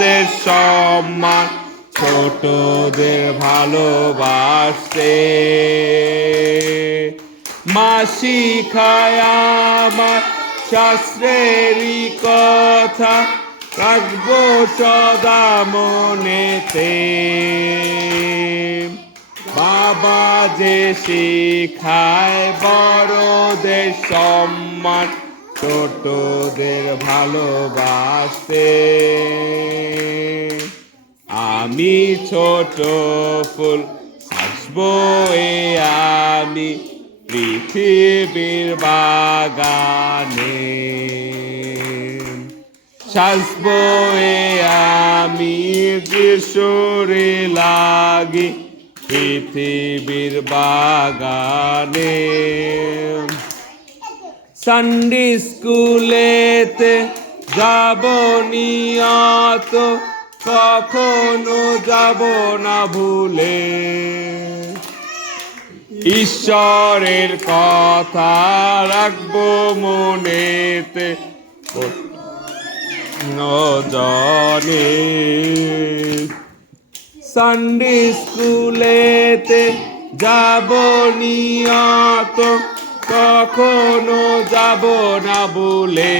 বড়দের সম্মান, ছোটদের ভালোবাসতে। মা শিখায় আমার শাস্ত্রেরই কথা, রাখবো সদা মনেতে। বাবা যে শিখায় বড়দের সম্মান, ছোটদের ভালোবাসতে। আমি ছোট ফুল আসবো আমি পৃথিবীর বাগানে, সাজবো আমি যিশুরে লাগি পৃথিবীর বাগানে। সানডে স্কুলেতে যাব নিয়ত, কখনো যাব না ভুলে। ঈশ্বরের কথা রাখবো মনেতে জনে। সানডে স্কুলেতে যাব নিয়ত, কখনো যাব না ভুলে।